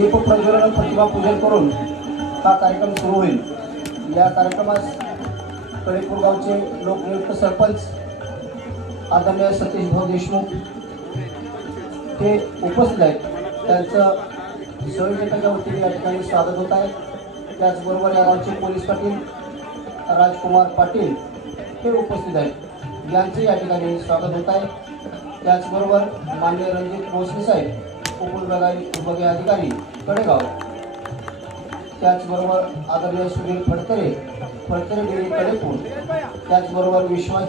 दीप प्रज्वलन प्रतिमा पूजन करून हा कार्यक्रम सुरू होईल। या कार्यक्रमास कडेपूर गावचे लोकनियुक्त सरपंच आदरणीय सतीश भाऊ देशमुख ते उपस्थित आहेत। त्यांचं संयोजकांच्या वतीने या ठिकाणी स्वागत होत आहे। त्याचबरोबर या गावचे पोलीस पाटील राजकुमार पाटील हे उपस्थित आहेत, यांचे या ठिकाणी स्वागत होत आहे। त्याचबरोबर माननीय रणजित भोसले साहेब उपविभागीय अधिकारी कडेगाव, त्याचबरोबर आदरणीय सुनील फडतरे डेअरी कडेपूर, त्याचबरोबर विश्वास